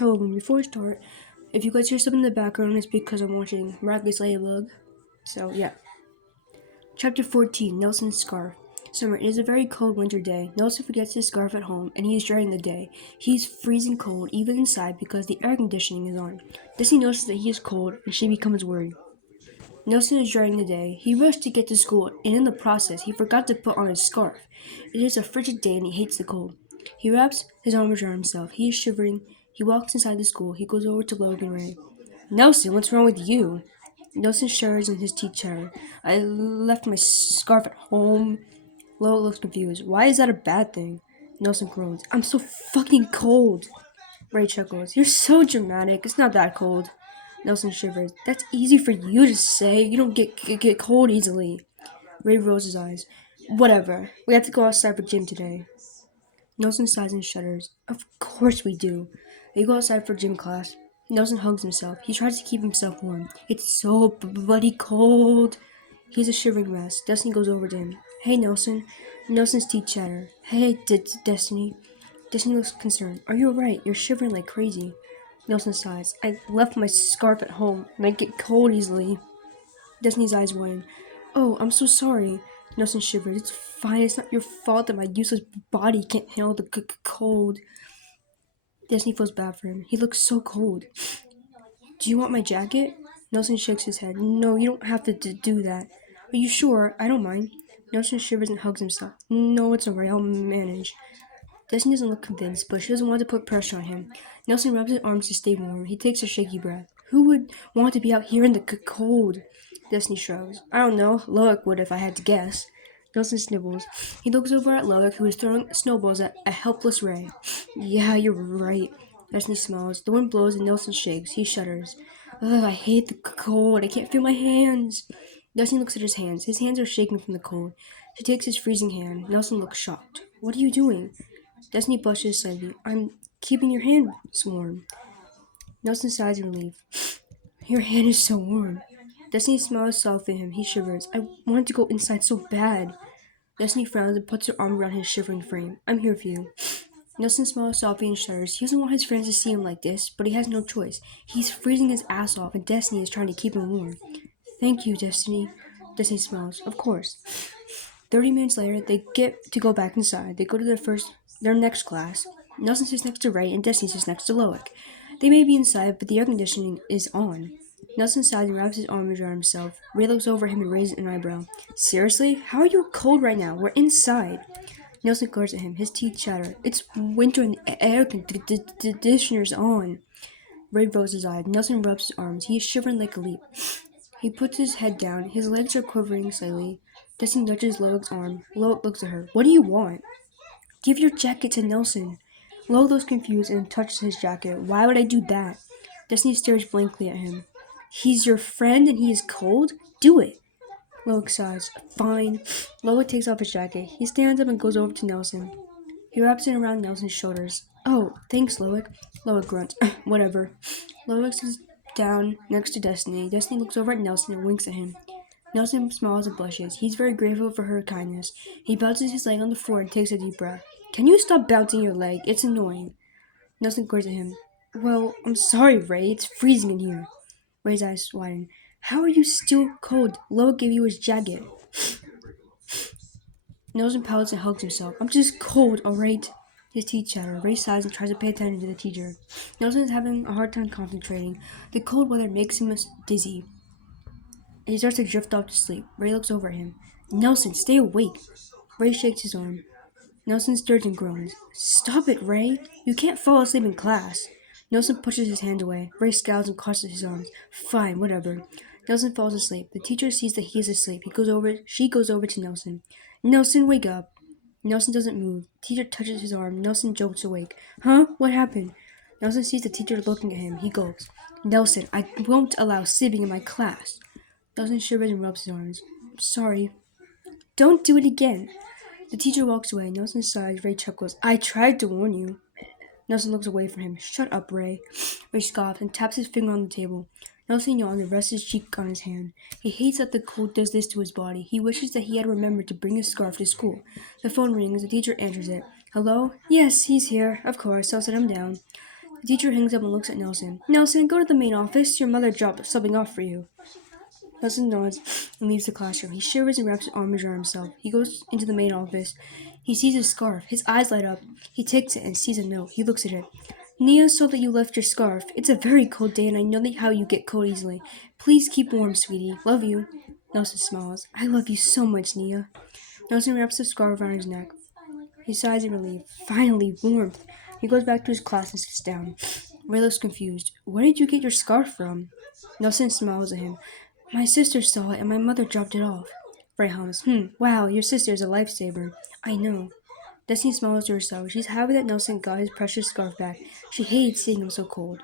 However, before we start, if you guys hear something in the background, it's because I'm watching Miraculous Ladybug. So, yeah. Chapter 14 Nelson's Scarf. Summer. It is a very cold winter day. Nelson forgets his scarf at home, and he is dreading the day. He is freezing cold, even inside, because the air conditioning is on. Destiny notices that he is cold, and she becomes worried. Nelson is dreading the day. He rushed to get to school, and in the process, he forgot to put on his scarf. It is a frigid day, and he hates the cold. He wraps his arms around himself. He is shivering. He walks inside the school. He goes over to Logan Ray. Nelson, what's wrong with you? Nelson shudders and his teeth chatter. I left my scarf at home. Lo looks confused. Why is that a bad thing? Nelson groans. I'm so fucking cold. Ray chuckles. You're so dramatic. It's not that cold. Nelson shivers. That's easy for you to say. You don't get cold easily. Ray rolls his eyes. Whatever. We have to go outside for gym today. Nelson sighs and shudders. Of course we do. They go outside for gym class. Nelson hugs himself. He tries to keep himself warm. It's so bloody cold. He's a shivering mess. Destiny goes over to him. Hey, Nelson. Nelson's teeth chatter. Hey, Destiny. Destiny looks concerned. Are you alright? You're shivering like crazy. Nelson sighs. I left my scarf at home, and I get cold easily. Destiny's eyes widen. Oh, I'm so sorry. Nelson shivers. It's fine. It's not your fault that my useless body can't handle the cold. Destiny feels bad for him. He looks so cold. Do you want my jacket? Nelson shakes his head. No, you don't have to do that. Are you sure? I don't mind. Nelson shivers and hugs himself. No, it's alright. I'll manage. Destiny doesn't look convinced, but she doesn't want to put pressure on him. Nelson rubs his arms to stay warm. He takes a shaky breath. Who would want to be out here in the cold? Destiny shrugs. I don't know. Loic would if I had to guess. Nelson snivels. He looks over at Loic, who is throwing snowballs at a helpless Ray. Yeah, you're right. Destiny smiles. The wind blows and Nelson shakes. He shudders. Ugh, I hate the cold. I can't feel my hands. Destiny looks at his hands. His hands are shaking from the cold. She takes his freezing hand. Nelson looks shocked. What are you doing? Destiny blushes slightly. I'm keeping your hand warm. Nelson sighs in relief. Your hand is so warm. Destiny smiles softly at him. He shivers. I wanted to go inside so bad. Destiny frowns and puts her arm around his shivering frame. I'm here for you. Nelson smiles softly and shudders. He doesn't want his friends to see him like this, but he has no choice. He's freezing his ass off, and Destiny is trying to keep him warm. Thank you, Destiny. Destiny smiles. Of course. 30 minutes later, they get to go back inside. They go to their next class. Nelson sits next to Ray, and Destiny sits next to Loic. They may be inside, but the air conditioning is on. Nelson sighs and wraps his arms around himself. Ray looks over him and raises an eyebrow. Seriously? How are you cold right now? We're inside. Nelson glares at him. His teeth chatter. It's winter and the air conditioner's on. Ray rolls his eyes. Nelson rubs his arms. He is shivering like a leaf. He puts his head down. His legs are quivering slightly. Destiny touches Loic's arm. Loic looks at her. What do you want? Give your jacket to Nelson. Loic looks confused and touches his jacket. Why would I do that? Destiny stares blankly at him. He's your friend and he is cold? Do it. Loic sighs. Fine. Loic takes off his jacket. He stands up and goes over to Nelson. He wraps it around Nelson's shoulders. Oh, thanks, Loic. Loic grunts. Whatever. Loic sits down next to Destiny. Destiny looks over at Nelson and winks at him. Nelson smiles and blushes. He's very grateful for her kindness. He bounces his leg on the floor and takes a deep breath. Can you stop bouncing your leg? It's annoying. Nelson glares at him. Well, I'm sorry, Ray. It's freezing in here. Ray's eyes widen. How are you still cold? Loic gave you his jacket. Nelson pouts and hugs himself. I'm just cold, alright? His teeth chatter. Ray sighs and tries to pay attention to the teacher. Nelson is having a hard time concentrating. The cold weather makes him dizzy. And he starts to drift off to sleep. Ray looks over at him. Nelson, stay awake. Ray shakes his arm. Nelson stirs and groans. Stop it, Ray. You can't fall asleep in class. Nelson pushes his hand away. Ray scowls and crosses his arms. Fine, whatever. Nelson falls asleep. The teacher sees that he is asleep. She goes over to Nelson. Nelson, wake up. Nelson doesn't move. The teacher touches his arm. Nelson jolts awake. Huh? What happened? Nelson sees the teacher looking at him. He gulps. Nelson, I won't allow sibbing in my class. Nelson shivers and rubs his arms. Sorry. Don't do it again. The teacher walks away. Nelson sighs. Ray chuckles. I tried to warn you. Nelson looks away from him. Shut up, Ray. Ray scoffs and taps his finger on the table. Nelson yawns and rests his cheek on his hand. He hates that the cold does this to his body. He wishes that he had remembered to bring his scarf to school. The phone rings. The teacher answers it. Hello? Yes, he's here. Of course. I'll set him down. The teacher hangs up and looks at Nelson. Nelson, go to the main office. Your mother dropped something off for you. Nelson nods and leaves the classroom. He shivers and wraps his arms around himself. He goes into the main office. He sees his scarf. His eyes light up. He takes it and sees a note. He looks at it. Nia saw that you left your scarf. It's a very cold day and I know how you get cold easily. Please keep warm, sweetie. Love you. Nelson smiles. I love you so much, Nia. Nelson wraps the scarf around his neck. He sighs in relief. Finally, warmth. He goes back to his class and sits down. Ray looks confused. Where did you get your scarf from? Nelson smiles at him. My sister saw it and my mother dropped it off. Ray hums. Wow, your sister is a lifesaver. I know. Destiny smiles to herself. She's happy that Nelson got his precious scarf back. She hated seeing him so cold.